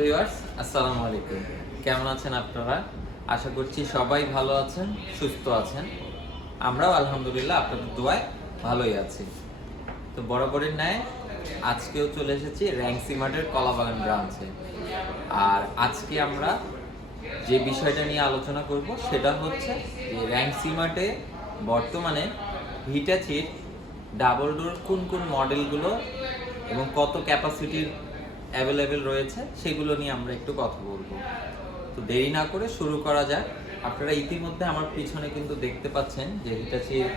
Viewers, আসসালামু আলাইকুম। কেমন আছেন আপনারা? আশা করছি সবাই ভালো আছেন, সুস্থ আছেন। আমরাও আলহামদুলিল্লাহ আপনাদের দোয়ায় ভালোই আছি। তো বরাবরের ন্যায়, আজকেও চলে এসেছি র্যাংসি মার্টের কলাবাগান ব্রাঞ্চে। আর আজকে আমরা যে বিষয়টা নিয়ে আলোচনা করব সেটা হচ্ছে যে র্যাংসি মার্টে বর্তমানে হিটাচির ডাবল ডোর কোন কোন মডেলগুলো এবং কত ক্যাপাসিটির অ্যাভেলেবেল রয়েছে, সেগুলো নিয়ে আমরা একটু কথা বলব। তো দেরি না করে শুরু করা যাক। আপনারা ইতিমধ্যে আমার পিছনে কিন্তু দেখতে পাচ্ছেন যে হিটাচির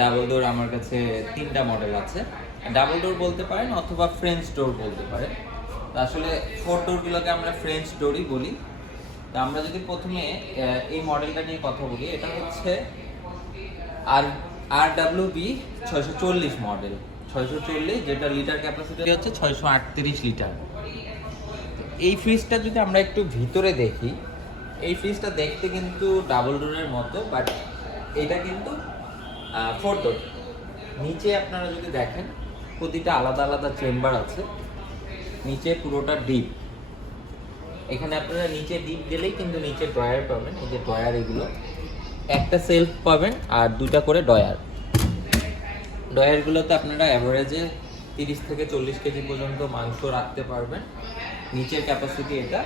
ডাবল ডোর আমার কাছে তিনটা মডেল আছে। ডাবল ডোর বলতে পারেন অথবা ফ্রেঞ্চ ডোর বলতে পারেন। তো আসলে ফোর ডোরগুলোকে আমরা ফ্রেঞ্চ ডোরই বলি। তো আমরা যদি প্রথমে এই মডেলটা নিয়ে কথা বলি, এটা হচ্ছে আর আর ডাব্লিউ বি ছয়শো চল্লিশ মডেল ছয়শো চল্লিশ, যেটা লিটার ক্যাপাসিটি হচ্ছে ছয়শো আটত্রিশ লিটার এই ফ্রিজটা যদি আমরা একটু ভিতরে দেখি, এই ফ্রিজটা দেখতে কিন্তু ডাবল ডোরের মতো বাট এটা কিন্তু ফোর ডোর নিচে আপনারা যদি দেখেন, প্রতিটা আলাদা আলাদা চেম্বার আছে, নিচে পুরোটা ডিপ এখানে আপনারা নিচে ডিপ গেলেই কিন্তু নিচে ড্রয়ার পাবেন, এই যে ড্রয়ার এগুলো। একটা সেলফ পাবেন আর দুটা করে ডয়ার ডয়ারগুলোতে আপনারা অ্যাভারেজে তিরিশ থেকে চল্লিশ কেজি পর্যন্ত মাংস রাখতে পারবেন। নিচের ক্যাপাসিটি এটা।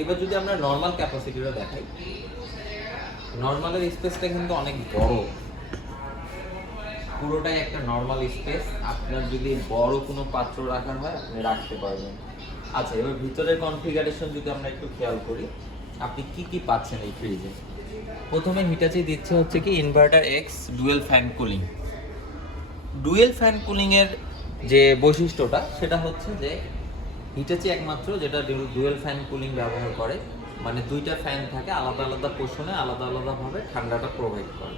এবার যদি আমরা নর্মাল ক্যাপাসিটিটা দেখাই নর্মালের স্পেসটা কিন্তু অনেক বড়। পুরোটাই একটা নর্মাল স্পেস আপনার যদি বড় কোনো পাত্র রাখার হয়, আপনি রাখতে পারবেন। আচ্ছা এবার ভিতরের কনফিগারেশন যদি আমরা একটু খেয়াল করি, আপনি কি কি পাচ্ছেন এই ফ্রিজে প্রথমে হিটাচি দিচ্ছে হচ্ছে কি inverter X dual fan cooling dual fan cooling এর যে বৈশিষ্ট্যটা, সেটা হচ্ছে যে হিটাচি একমাত্র যেটা ডুয়েল ফ্যান কুলিং ব্যবহার করে। মানে দুইটা ফ্যান থাকে আলাদা আলাদা পোষণে আলাদা আলাদাভাবে ঠান্ডাটা প্রোভাইড করে।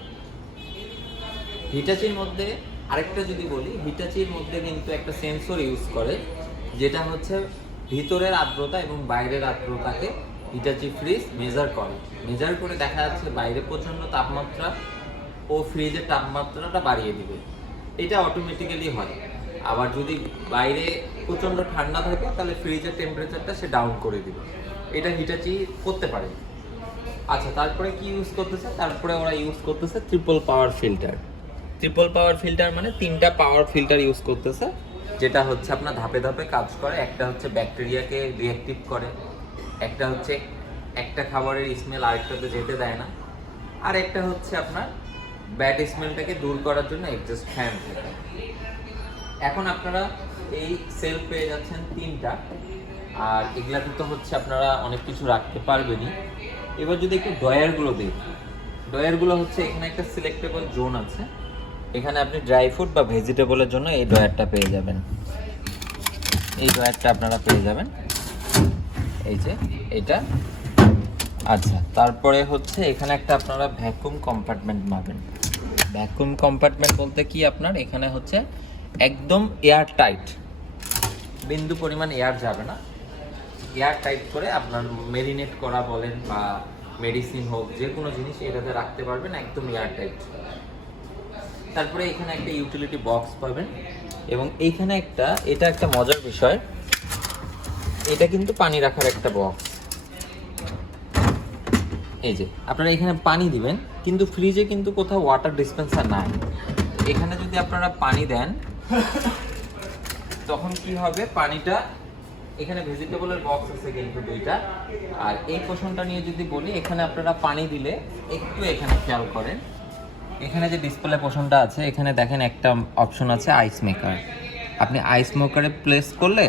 হিটাচির মধ্যে আরেকটা যদি বলি, হিটাচির মধ্যে কিন্তু একটা সেন্সর ইউজ করে, যেটা হচ্ছে ভিতরের আর্দ্রতা এবং বাইরের আর্দ্রতাকে হিটাচি ফ্রিজ মেজার করে। মেজার করে দেখা যাচ্ছে বাইরে প্রচণ্ড তাপমাত্রা ও ফ্রিজের তাপমাত্রাটা বাড়িয়ে দিবে। এটা অটোমেটিক্যালি হয়। আবার যদি বাইরে প্রচণ্ড ঠান্ডা থাকে, তাহলে ফ্রিজের টেম্পারেচারটা সে ডাউন করে দিবে। এটা হিটাচি করতে পারে। আচ্ছা তারপরে কি ইউজ করতেছে? তারপরে ওরা ইউজ করতেছে triple power filter triple power filter মানে তিনটা পাওয়ার ফিল্টার ইউজ করতেছে, যেটা হচ্ছে আপনার ধাপে ধাপে কাজ করে। একটা হচ্ছে ব্যাকটেরিয়াকে রিঅ্যাক্টিভ করে। একটা হচ্ছে একটা খাবারের স্মেল আরেকটাতে যেতে দেয় না। আর একটা হচ্ছে আপনার ব্যাড স্মেলটাকে দূর করার জন্য এক্সস্ট ফ্যান থাকে। এখন আপনারা এই সেল পেয়ে যাচ্ছেন তিনটা। আর এগুলাতে তো হচ্ছে আপনারা অনেক কিছু রাখতে পারবেনই। এবার যদি একটু ডয়ারগুলো দেখি। ডয়ারগুলো হচ্ছে এখানে একটা সিলেক্টেবল জোন আছে। এখানে আপনি ড্রাই ফ্রুট বা ভেজিটেবলের জন্য এই ডয়ারটা পেয়ে যাবেন। এই ডয়ারটা আপনারা পেয়ে যাবেন। এই যে, এটা। আচ্ছা তারপরে হচ্ছে এখানে একটা আপনারা ভ্যাকুম কম্পার্টমেন্ট পাবেন ভ্যাকুম কম্পার্টমেন্ট বলতে কি আপনার? এখানে হচ্ছে একদম এয়ার টাইট বিন্দু পরিমাণ এয়ার যাবে না। এয়ার টাইট করে আপনার মেরিনেট করা বলেন বা মেডিসিন হোক, যে কোনো জিনিস এটাতে রাখতে পারবেন একদম এয়ার টাইট তারপরে এখানে একটা ইউটিলিটি বক্স পাবেন। এবং এইখানে একটা, এটা একটা মজার বিষয় এটা কিন্তু পানি রাখার একটা বক্স এই যে, আপনারা এখানে পানি দিবেন, কিন্তু ফ্রিজে কিন্তু কোথাও ওয়াটার ডিসপেন্সার নাই। এখানে যদি আপনারা পানি দেন, তখন কি হবে? পানিটা, এখানে ভেজিটেবলের বক্স আছে কিন্তু দুইটা। আর এই পোষণটা নিয়ে যদি বলি, এখানে আপনারা পানি দিলে একটু এখানে খেয়াল করেন। এখানে যে ডিসপ্লে পোষণটা আছে, এখানে দেখেন একটা অপশন আছে আইস মেকার আপনি আইস মেকারে প্লেস করলে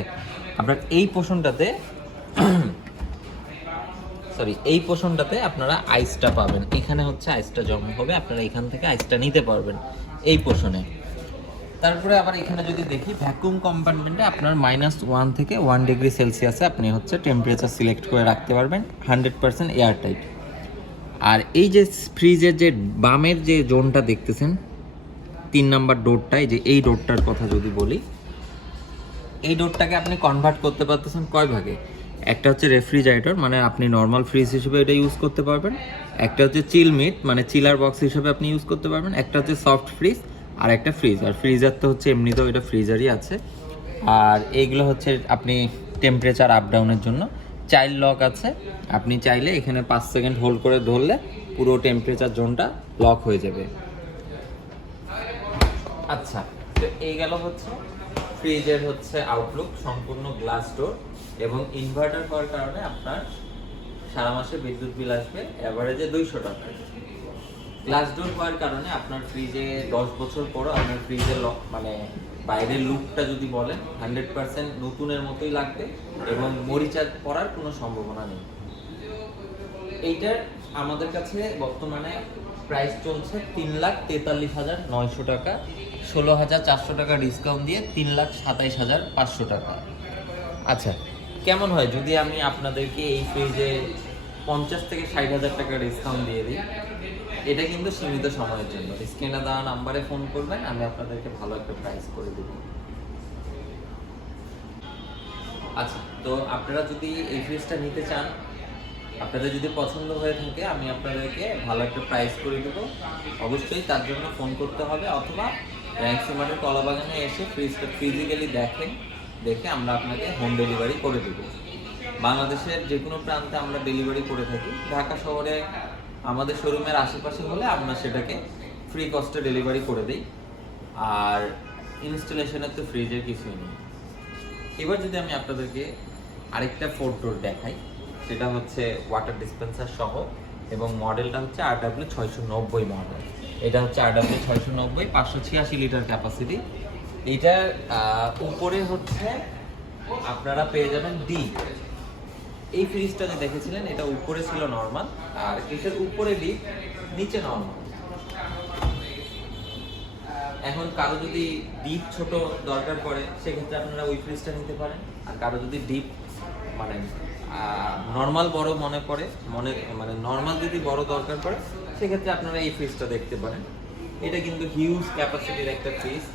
আপনার এই পোষণটাতে সরি এই পোষণটাতে আপনারা আইসটা পাবেন। এখানে হচ্ছে আইসটা জমা হবে, আপনারা এখান থেকে আইসটা নিতে পারবেন এই পোষণে তারপরে আবার এখানে যদি দেখি ভ্যাকুম কম্পার্টমেন্টে আপনার মাইনাস ওয়ান থেকে ওয়ান ডিগ্রি সেলসিয়াসে আপনি হচ্ছে টেম্পারেচার সিলেক্ট করে রাখতে পারবেন হান্ড্রেড পার্সেন্ট এয়ার টাইট আর এই যে ফ্রিজের যে বামের যে জোনটা দেখতেছেন, তিন নাম্বার ডোরটা এই যে এই ডোরটার কথা যদি বলি এই ডোরটাকে আপনি কনভার্ট করতে পারতেছেন কয় ভাগে? একটা হচ্ছে রেফ্রিজারেটর মানে আপনি নর্মাল ফ্রিজ হিসেবে এটা ইউজ করতে পারবেন। একটা হচ্ছে চিল মিট মানে চিলার বক্স হিসেবে আপনি ইউজ করতে পারবেন। একটা হচ্ছে সফট ফ্রিজ আর একটা ফ্রিজ আর ফ্রিজার তো হচ্ছে এমনিতেও এটা ফ্রিজারই আছে। আর এইগুলো হচ্ছে আপনি টেম্পারেচার আপ ডাউনের জন্য। চাইল্ড লক আছে। আপনি চাইলে এখানে পাঁচ সেকেন্ড হোল্ড করে ধরলে পুরো টেম্পারেচার জোনটা লক হয়ে যাবে। আচ্ছা তো এই গেল হচ্ছে ফ্রিজের হচ্ছে আউটলুক সম্পূর্ণ গ্লাস ডোর এবং ইনভার্টার হওয়ার কারণে আপনার সারা মাসে বিদ্যুৎ বিল আসবে অ্যাভারেজে দুইশো টাকা। গ্লাস ডোর হওয়ার কারণে আপনার ফ্রিজে দশ বছর পরও আপনার ফ্রিজের মানে বাইরের লুকটা যদি বলেন হান্ড্রেড পার্সেন্ট নতুনের মতোই লাগবে এবং মরিচা পড়ার কোনো সম্ভাবনা নেই। এইটার আমাদের কাছে বর্তমানে প্রাইস চলছে তিন লাখ তেতাল্লিশ হাজার নয়শো টাকা। ষোলো হাজার চারশো টাকা ডিসকাউন্ট দিয়ে তিন লাখ সাতাইশ হাজার পাঁচশো টাকা। আচ্ছা। কেমন হয় যদি আমি আপনাদেরকে এই ফ্রিজে পঞ্চাশ থেকে ষাট হাজার টাকা ডিসকাউন্ট দিয়ে দিই এটা কিন্তু সীমিত সময়ের জন্য। স্ক্রিনে দেওয়া নাম্বারে ফোন করবেন আমি আপনাদেরকে ভালো একটা প্রাইস করে দেবো। আচ্ছা তো আপনারা যদি এই ফ্রিজটা নিতে চান আপনাদের যদি পছন্দ হয়ে থাকে আমি আপনাদেরকে ভালো একটা প্রাইস করে দেবো। অবশ্যই তার জন্য ফোন করতে হবে অথবা র্যাঙ্কসিমারের কলাবাগানে এসে ফ্রিজটা ফিজিক্যালি দেখেন, দেখে আমরা আপনাকে হোম ডেলিভারি করে দেবো। বাংলাদেশের যে কোনো প্রান্তে আমরা ডেলিভারি করে থাকি। ঢাকা শহরে আমাদের শোরুমের আশেপাশে হলে আমরা সেটাকে ফ্রি কস্টে ডেলিভারি করে দিই। আর ইনস্টলেশনের তো ফ্রিজের কিছুই নেই। এবার যদি আমি আপনাদেরকে আরেকটা ফোর ডোর দেখাই, সেটা হচ্ছে ওয়াটার ডিসপেন্সার সহ এবং মডেলটা হচ্ছে আর ডাব্লিউ ছয়শো নব্বই মডেল এটা হচ্ছে ডাব্লিউ ছয়শো নব্বই পাঁচশো ছিয়াশি লিটার ক্যাপাসিটি এইটার আহ, উপরে হচ্ছে আপনারা পেয়ে যাবেন ডি এই ফ্রিজটা যে দেখেছিলেন এটা উপরে ছিল নর্মাল আর এটার উপরে ডিপ নিচে নর্মাল এখন কারও যদি ডিপ ছোট দরকার পড়ে সেক্ষেত্রে আপনারা ওই ফ্রিজটা নিতে পারেন। আর কারও যদি ডিপ মানে নর্মাল বড় মনে পড়ে মনে মানে নর্মাল যদি বড় দরকার পড়ে সেক্ষেত্রে আপনারা এই ফ্রিজটা দেখতে পারেন। এটা কিন্তু হিউজ ক্যাপাসিটির একটা ফ্রিজ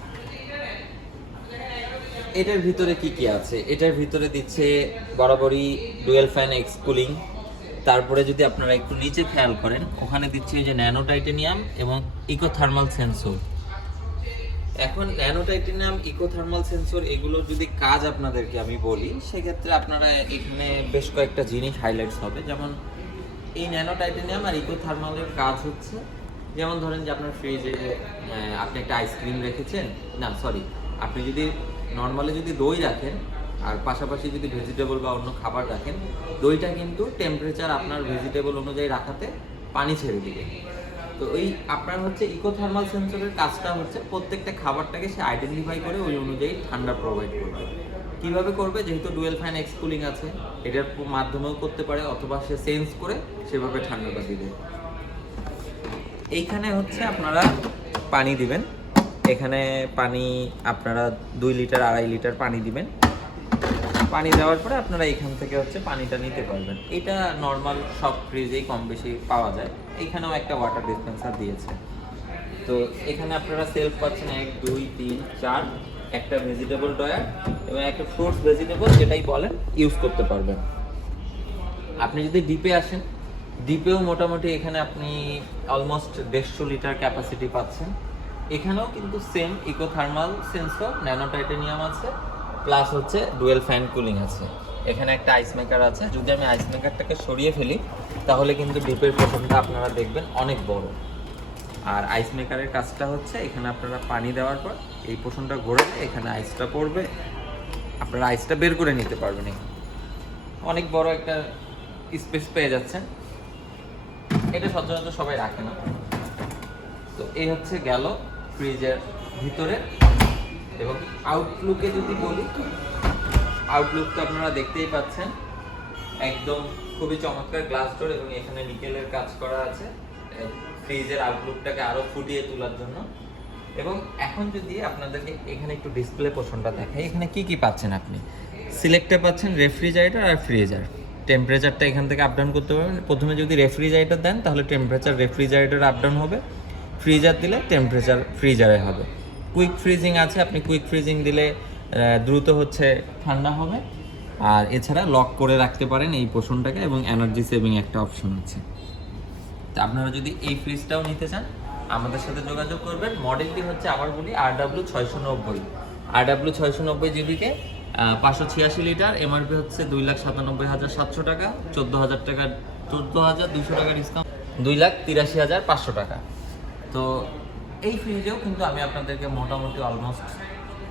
এটার ভিতরে কি কি আছে? এটার ভিতরে দিচ্ছে বরাবরই ডুয়েল ফ্যান এক্স কুলিং তারপরে যদি আপনারা একটু নিচে খেয়াল করেন, ওখানে দিচ্ছে যে ন্যানো টাইটেনিয়াম এবং ইকো থার্মাল সেন্সর এখন nano titanium eco thermal sensor এগুলোর যদি কাজ আপনাদেরকে আমি বলি, সেক্ষেত্রে আপনারা এখানে বেশ কয়েকটা জিনিস হাইলাইটস হবে। যেমন এই ন্যানো টাইটেনিয়াম আর ইকো থার্মালের কাজ হচ্ছে। যেমন ধরেন যে আপনার ফ্রিজে আপনি একটা আইসক্রিম রেখেছেন, না সরি আপনি যদি নর্মালি যদি দই রাখেন, আর পাশাপাশি যদি ভেজিটেবল বা অন্য খাবার রাখেন, দইটা কিন্তু টেম্পারেচার আপনার ভেজিটেবল অনুযায়ী রাখাতে পানি ছেড়ে দিবে। তো ওই আপনার হচ্ছে ইকো থার্মাল সেন্সরের কাজটা হচ্ছে প্রত্যেকটা খাবারটাকে সে আইডেন্টিফাই করে ওই অনুযায়ী ঠান্ডা প্রোভাইড করবে। কীভাবে করবে? যেহেতু ডুয়েল ফ্যান এক্স কুলিং আছে, এটার মাধ্যমেও করতে পারে, অথবা সে সেন্স করে সেভাবে ঠান্ডাটা দিবে। এইখানে হচ্ছে আপনারা পানি দিবেন। এখানে পানি আপনারা দুই লিটার, আড়াই লিটার পানি দিবেন। পানি দেওয়ার পরে আপনারা এখান থেকে হচ্ছে পানিটা নিতে পারবেন। এটা নর্মাল সব ফ্রিজেই কম বেশি পাওয়া যায়। এখানেও একটা ওয়াটার ডিসপেন্সার দিয়েছে। তো এখানে আপনারা সেলফ পাচ্ছেন এক, দুই, তিন, চার একটা ভেজিটেবল ডয়ার এবং একটা ফ্রুটস ভেজিটেবল যেটাই বলেন ইউজ করতে পারবেন। আপনি যদি ডিপে আসেন ডিপেও মোটামুটি এখানে আপনি অলমোস্ট দেড়শো লিটার ক্যাপাসিটি পাচ্ছেন। এখানেও কিন্তু same eco thermal sensor nano titanium আছে প্লাস হচ্ছে ডুয়েল ফ্যান কুলিং আছে। এখানে একটা আইস মেকার আছে। যদি আমি আইস মেকারটাকে সরিয়ে ফেলি, তাহলে কিন্তু ডিপের পোষণটা আপনারা দেখবেন অনেক বড়। আর আইস মেকারের কাজটা হচ্ছে, এখানে আপনারা পানি দেওয়ার পর এই পোষণটা ঘোরে এখানে আইসটা পড়বে। আপনারা আইসটা বের করে নিতে পারবেন এখানে। অনেক বড় একটা স্পেস পেয়ে যাচ্ছেন। এটা সচরাচর সবাই রাখে না। তো এই হচ্ছে গেল ফ্রিজের ভিতরে। এবং আউটলুকে যদি বলি আউটলুক তো আপনারা দেখতেই পাচ্ছেন। একদম খুবই চমৎকার গ্লাস ডোর এবং এখানে নিকেলের কাজ করা আছে। ফ্রিজের আউটলুকটাকে আরও ফুটিয়ে তোলার জন্য। এবং এখন যদি আপনাদেরকে এখানে একটু ডিসপ্লে পোর্শনটা দেখাই, এখানে কি কি পাচ্ছেন আপনি? সিলেক্টে পাচ্ছেন রেফ্রিজারেটর আর ফ্রিজার টেম্পারেচারটা এখান থেকে আপ ডাউন করতে পারবেন। প্রথমে যদি রেফ্রিজারেটর দেন, তাহলে টেম্পারেচার রেফ্রিজারেটর আপ ডাউন হবে। ফ্রিজার দিলে টেম্পারেচার ফ্রিজারে হবে। কুইক ফ্রিজিং আছে, আপনি কুইক ফ্রিজিং দিলে দ্রুত হচ্ছে ঠান্ডা হবে। আর এছাড়া লক করে রাখতে পারেন এই পোষণটাকে এবং এনার্জি সেভিং একটা অপশন আছে। তা আপনারা যদি এই ফ্রিজটাও নিতে চান, আমাদের সাথে যোগাযোগ করবেন। মডেলটি হচ্ছে আবার বলি আর ডাব্লিউ ছয়শো নব্বই। আর ডাব্লিউ ছয়শো নব্বই জিবিকে পাঁচশো ছিয়াশি লিটার এমআরপি হচ্ছে দুই লাখ সাতানব্বই হাজার সাতশো টাকা, চোদ্দ হাজার টাকা চোদ্দ হাজার দুশো টাকা ডিসকাউন্ট দুই লাখ তিরাশি হাজার পাঁচশো টাকা। তো এই ফ্রিজেও কিন্তু আমি আপনাদেরকে মোটামুটি অলমোস্ট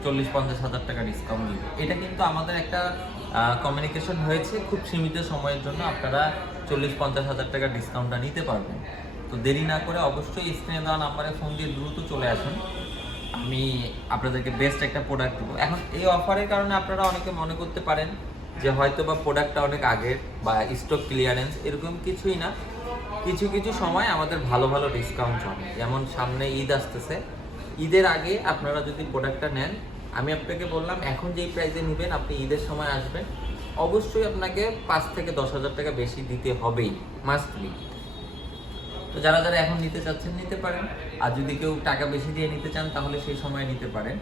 চল্লিশ পঞ্চাশ হাজার টাকা ডিসকাউন্ট দিব। এটা কিন্তু আমাদের একটা কমিউনিকেশন হয়েছে খুব সীমিত সময়ের জন্য। আপনারা চল্লিশ পঞ্চাশ হাজার টাকা ডিসকাউন্টটা নিতে পারবেন। তো দেরি না করে অবশ্যই স্ক্রিনে দেওয়া নাম্বারে ফোন দিয়ে দ্রুত চলে আসুন। আমি আপনাদেরকে বেস্ট একটা প্রোডাক্ট দেবো। এখন এই অফারের কারণে আপনারা অনেকে মনে করতে পারেন যে হয়তো বা প্রোডাক্টটা অনেক আগের বা স্টক ক্লিয়ারেন্স এরকম কিছুই না। কিছু কিছু সময় আমাদের ভালো ভালো ডিসকাউন্ট চলে যেমন সামনে ঈদ আসতেছে। ঈদের আগে আপনারা যদি প্রোডাক্টটা নেন, আমি আপনাকে বললাম, এখন যেই প্রাইসে নেবেন, আপনি ঈদের সময় আসবেন। অবশ্যই আপনাকে পাঁচ থেকে দশ হাজার টাকা বেশি দিতে হবেই মাস্ট বি তো যারা যারা এখন নিতে চাচ্ছেন, নিতে পারেন। আর যদি কেউ টাকা বেশি দিয়ে নিতে চান, তাহলে সেই সময় নিতে পারেন।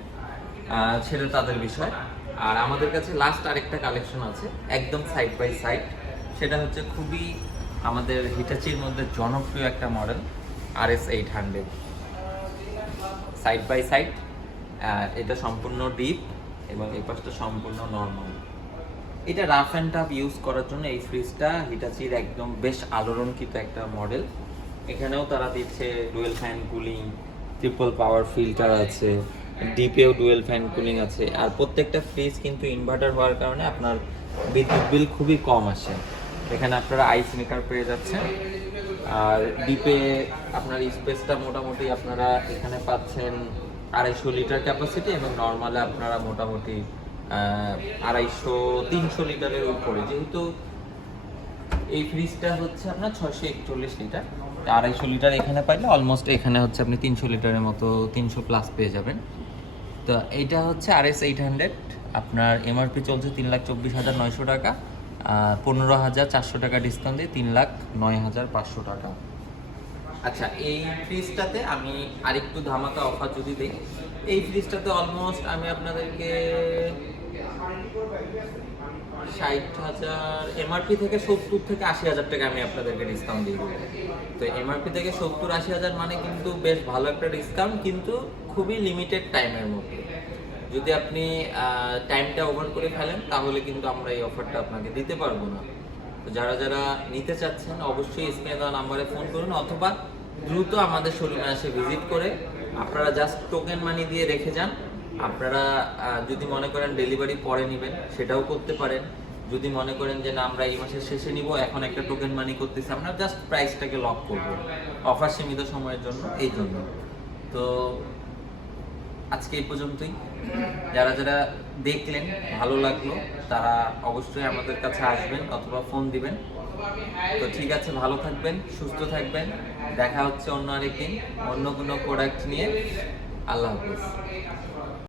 সেটা তাদের বিষয়। আর আমাদের কাছে লাস্ট আরেকটা কালেকশন আছে, একদম সাইড বাই সাইড সেটা হচ্ছে খুবই আমাদের হিটাচির মধ্যে জনপ্রিয় একটা model R S eight hundred side by side এটা সম্পূর্ণ ডিপ এবং এই পাশটা সম্পূর্ণ নর্মাল এটা রাফ অ্যান্ড টাফ ইউজ করার জন্য এই ফ্রিজটা হিটাচির একদম বেশ আলোড়নকৃত একটা মডেল এখানেও তারা দিচ্ছে dual fan cooling triple power filter আছে ডিপেও ডুয়েল ফ্যান কুলিং আছে। আর প্রত্যেকটা ফ্রিজ কিন্তু ইনভার্টার হওয়ার কারণে আপনার বিদ্যুৎ বিল খুবই কম আসে। এখানে আপনারা আইস মেকার পেয়ে যাচ্ছেন। আর ডিপে আপনার স্পেসটা মোটামুটি আপনারা এখানে পাচ্ছেন আড়াইশো লিটার ক্যাপাসিটি এবং নর্মালে আপনারা মোটামুটি আড়াইশো, তিনশো লিটারের উপরে। যেহেতু এই ফ্রিজটা হচ্ছে আপনার ছয়শো একচল্লিশ লিটার আড়াইশো লিটার এখানে পাইলে অলমোস্ট এখানে হচ্ছে আপনি তিনশো লিটারের মতো, তিনশো প্লাস পেয়ে যাবেন। তো এইটা হচ্ছে আর এস এইট হান্ড্রেড আপনার এমআরপি চলছে তিন লাখ চব্বিশ হাজার নয়শো টাকা পনেরো হাজার চারশো টাকা ডিসকাউন্ট দিয়ে তিন লাখ নয় হাজার পাঁচশো টাকা। আচ্ছা এই ফ্রিজটাতে আমি আরেকটু ধামাকা অফার যদি দিই, এই ফ্রিজটাতে অলমোস্ট আমি আপনাদেরকে ষাট হাজার এমআরপি থেকে সত্তর থেকে আশি হাজার টাকা আমি আপনাদেরকে ডিসকাউন্ট দিয়ে দেবো। তো এমআরপি থেকে সত্তর আশি হাজার মানে কিন্তু বেশ ভালো একটা ডিসকাউন্ট কিন্তু খুবই লিমিটেড টাইমের মধ্যে। যদি আপনি টাইমটা ওভার করে ফেলেন, তাহলে কিন্তু আমরা এই অফারটা আপনাকে দিতে পারব না। তো যারা যারা নিতে চাচ্ছেন, অবশ্যই স্ক্রিনে দেওয়া নাম্বারে ফোন করুন, অথবা দ্রুত আমাদের শোরুমে এসে ভিজিট করে আপনারা জাস্ট টোকেন মানি দিয়ে রেখে যান। আপনারা যদি মনে করেন ডেলিভারি পরে নেবেন, সেটাও করতে পারেন। যদি মনে করেন যে না, আমরা এই মাসের শেষে নিব, এখন একটা টোকেন মানি করতেছি, আমরা জাস্ট প্রাইসটাকে লক করব। অফার সীমিত সময়ের জন্য, এই জন্য। তো আজকে এই পর্যন্তই। যারা যারা দেখলেন, ভালো লাগল, তারা অবশ্যই আমাদের কাছে আসবেন অথবা ফোন দিবেন। তো ঠিক আছে, ভালো থাকবেন, সুস্থ থাকবেন। দেখা হচ্ছে অন্য আরেকদিন, অন্য কোনো প্রোডাক্ট নিয়ে। আল্লাহ হাফিজ।